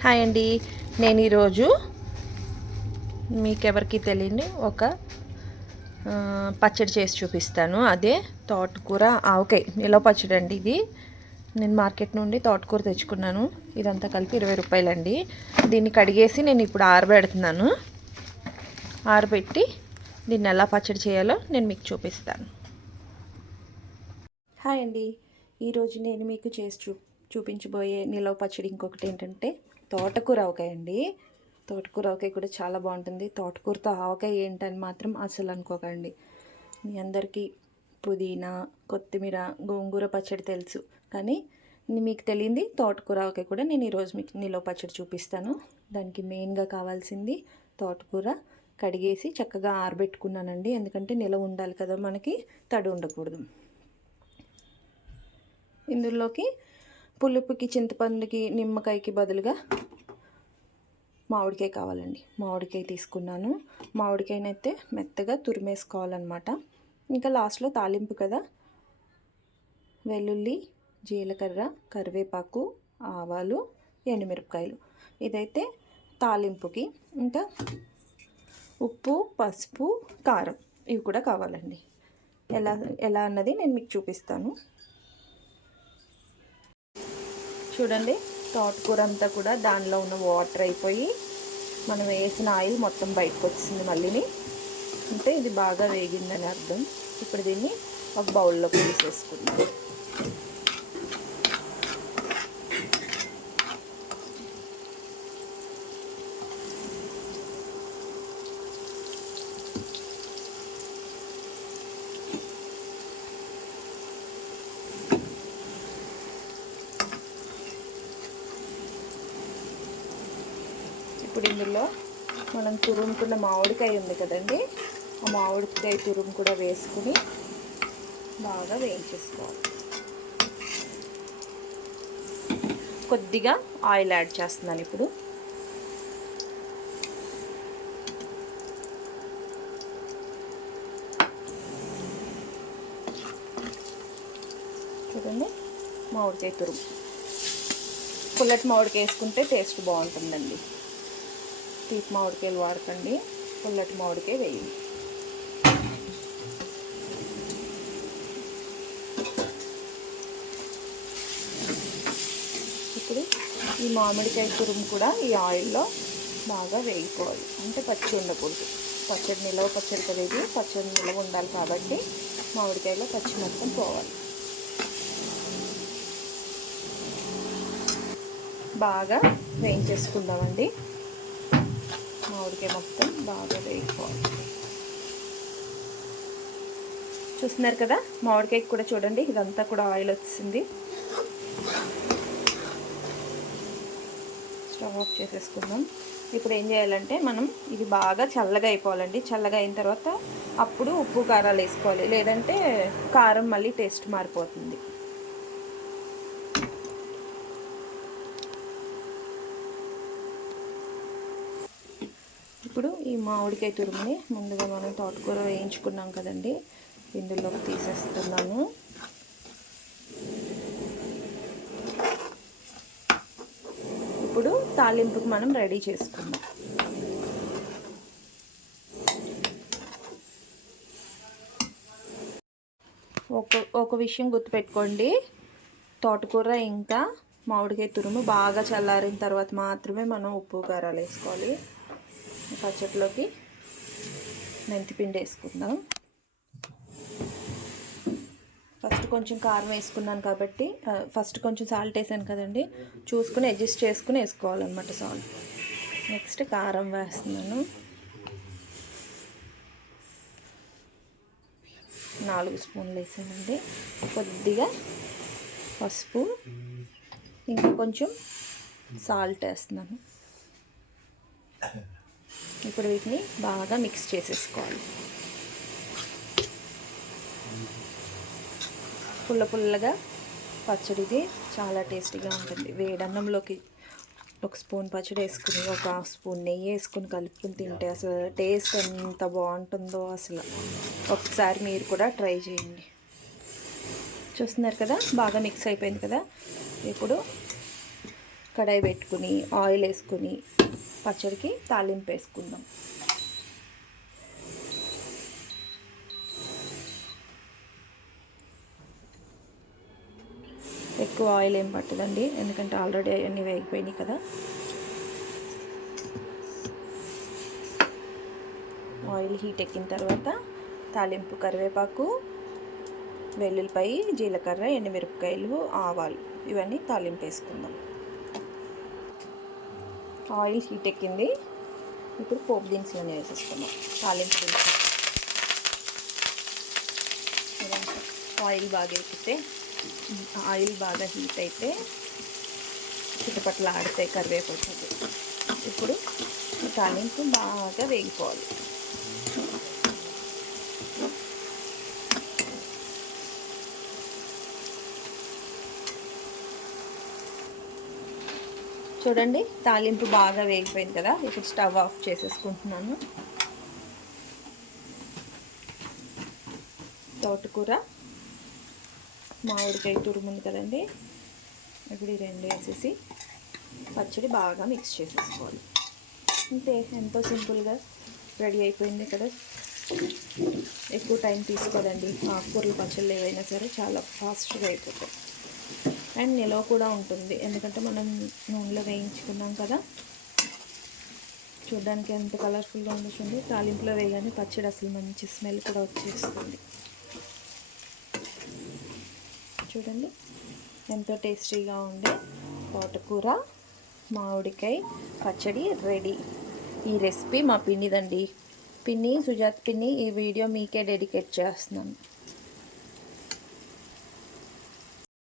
Hi అండి. నేను ఈరోజు మీకెవరికి తెలియని ఒక పచ్చడి చేసి చూపిస్తాను. అదే తోటకూర ఆవకాయ నిలవ పచ్చడి అండి. ఇది నేను మార్కెట్ నుండి తోటకూర తెచ్చుకున్నాను. ఇదంతా కలిపి 20 రూపాయలండి. దీన్ని కడిగేసి నేను ఇప్పుడు ఆరబెడుతున్నాను. ఆరబెట్టి దీన్ని ఎలా పచ్చడి చేయాలో నేను మీకు చూపిస్తాను. హాయ్ అండి. ఈరోజు నేను మీకు చేసి చూపించబోయే నిలవ పచ్చడి ఇంకొకటి ఏంటంటే తోటకూర ఆవకాయ అండి. తోటకూర ఆవకాయ కూడా చాలా బాగుంటుంది. తోటకూరతో ఆవకాయ ఏంటని మాత్రం అసలు అనుకోకండి. మీ అందరికీ పుదీనా, కొత్తిమీర, గోంగూర పచ్చడి తెలుసు, కానీ మీకు తెలియంది తోటకూర ఆవకాయ కూడా నేను ఈరోజు మీకు నిలవ పచ్చడి చూపిస్తాను. దానికి మెయిన్గా కావాల్సింది తోటకూర కడిగేసి చక్కగా ఆరబెట్టుకున్నానండి. ఎందుకంటే నిలవ ఉండాలి కదా, మనకి తడి ఉండకూడదు. ఇందులోకి పులుపుకి చింతపండుకి నిమ్మకాయకి బదులుగా మామిడికాయ కావాలండి. మామిడికాయ తీసుకున్నాను. మామిడికాయనైతే మెత్తగా తురిమేసుకోవాలన్నమాట. ఇంకా లాస్ట్లో తాలింపు కదా, వెల్లుల్లి, జీలకర్ర, కరివేపాకు, ఆవాలు, ఎండుమిరపకాయలు, ఇదైతే తాలింపుకి. ఇంకా ఉప్పు, పసుపు, కారం ఇవి కూడా కావాలండి. ఎలా అన్నది నేను మీకు చూపిస్తాను. చూడండి, తోటకూర అంతా కూడా దానిలో ఉన్న వాటర్ అయిపోయి మనం వేసిన ఆయిల్ మొత్తం బయటకు వచ్చింది మళ్ళీని. అంటే ఇది బాగా వేగిందని అర్థం. ఇప్పుడు దీన్ని ఒక బౌల్లోకి తీసేసుకుందాం. ఇప్పుడు ఇందులో మనం తురుముకున్న మామిడికాయ ఉంది కదండి, ఆ మామిడికాయ తురుము కూడా వేసుకుని బాగా వేయించేసుకోవాలి. కొద్దిగా ఆయిల్ యాడ్ చేస్తున్నాను ఇప్పుడు. చూడండి, మామిడికాయ తురుము పుల్లటి మామిడికాయ వేసుకుంటే టేస్ట్ బాగుంటుందండి. తీపి మామిడికాయలు వాడకండి, పుల్లటి మామిడికాయ వేయండి. ఇప్పుడు ఈ మామిడికాయ తురుము కూడా ఈ ఆయిల్లో బాగా వేగిపోవాలి. అంటే పచ్చి ఉండకూడదు. పచ్చడి నిలవ పచ్చడి కదా, ఇది పచ్చడి నిలవ ఉండాలి కాబట్టి మామిడికాయలో పచ్చి మొత్తం పోవాలి. బాగా వేయించేసుకుందామండి. మామిడికాయ మొత్తం బాగా వేగిపోవాలి. చూస్తున్నారు కదా, మామిడికాయకి కూడా చూడండి ఇదంతా కూడా ఆయిల్ వచ్చింది. స్టవ్ ఆఫ్ చేసేసుకుందాం. ఇప్పుడు ఏం చేయాలంటే మనం ఇది బాగా చల్లగా అయిపోవాలండి. చల్లగా అయిన తర్వాత అప్పుడు ఉప్పు కారాలు వేసుకోవాలి, లేదంటే కారం మళ్ళీ టేస్ట్ మారిపోతుంది. ఇప్పుడు ఈ మామిడికాయ తురుముని ముందుగా మనం తోటకూర వేయించుకున్నాం కదండి, ఇందులోకి తీసేస్తున్నాను. ఇప్పుడు తాలింపుకి మనం రెడీ చేసుకుందాం. ఒక విషయం గుర్తుపెట్టుకోండి, తోటకూర ఇంకా మామిడికాయ తురుము బాగా చల్లారిన తర్వాత మాత్రమే మనం ఉప్పు కారాలు వేసుకోవాలి. పచ్చడిలోకి మెంతిపిండి వేసుకుందాం. ఫస్ట్ కొంచెం కారం వేసుకున్నాను కాబట్టి, ఫస్ట్ కొంచెం సాల్ట్ వేసాను కదండి, చూసుకుని అడ్జస్ట్ చేసుకుని వేసుకోవాలన్నమాట సాల్ట్. నెక్స్ట్ కారం వేస్తున్నాను. 4 స్పూన్లు వేసానండి. కొద్దిగా పసుపు, ఇంకా కొంచెం సాల్ట్ వేస్తున్నాను. ఇప్పుడు వీటిని బాగా మిక్స్ చేసేసుకోవాలి. పుల్లగా పచ్చడిది చాలా టేస్టీగా ఉంటుంది. వేడన్నంలోకి ఒక స్పూన్ పచ్చడి వేసుకుని ఒక హాఫ్ స్పూన్ నెయ్యి వేసుకుని కలుపుకుని తింటే అసలు టేస్ట్ ఎంత బాగుంటుందో అసలు. ఒకసారి మీరు కూడా ట్రై చేయండి. చూస్తున్నారు కదా, బాగా మిక్స్ అయిపోయింది కదా. ఇప్పుడు కడాయి పెట్టుకుని ఆయిల్ వేసుకుని పచ్చడికి తాలింపు వేసుకుందాం. ఎక్కువ ఆయిల్ ఏం పట్టదండి, ఎందుకంటే ఆల్రెడీ అవన్నీ వేగిపోయినాయి కదా. ఆయిల్ హీట్ ఎక్కిన తర్వాత తాలింపు కరివేపాకు, వెల్లుల్లిపాయ, జీలకర్ర, ఎండుమిరపకాయలు, ఆవాలు ఇవన్నీ తాలింపు వేసుకుందాం. ఆయిల్ హీట్ ఎక్కింది, ఇప్పుడు పోపు దినుసులన్నీ వేసేసుకుందాం. తాలింపు దినుసు ఆయిల్ బాగా ఎక్కితే, ఆయిల్ బాగా హీట్ అయితే చుట్టుపక్కల ఆడతాయి కరివేపాకు. ఇప్పుడు తాలింపు బాగా వేగిపోవాలి. చూడండి, తాలింపు బాగా వేగిపోయింది కదా. ఇప్పుడు స్టవ్ ఆఫ్ చేసేసుకుంటున్నాను. తోటకూర, మామిడికాయ తురుముంది కదండి, ఇప్పుడు ఈ రెండు వేసేసి పచ్చడి బాగా మిక్స్ చేసేసుకోవాలి. అంతే, ఎంతో సింపుల్గా రెడీ అయిపోయింది కదా. ఎక్కువ టైం తీసుకోదండి. ఆకుకూరలు పచ్చళ్ళు ఏవైనా సరే చాలా ఫాస్ట్గా అయిపోతాయి అండ్ నిలవ కూడా ఉంటుంది, ఎందుకంటే మనం నూనెలో వేయించుకున్నాం కదా. చూడడానికి ఎంత కలర్ఫుల్గా ఉంటుంది. తాలింపులో వేయగానే పచ్చడి అసలు మంచి స్మెల్ కూడా వచ్చేస్తుంది. చూడండి, ఎంతో టేస్టీగా ఉండే తోటకూర మామిడికాయ పచ్చడి రెడీ. ఈ రెసిపీ మా పిన్నిదండి. పిన్ని, సుజాత పిన్ని, ఈ వీడియో మీకే డెడికేట్ చేస్తున్నాను.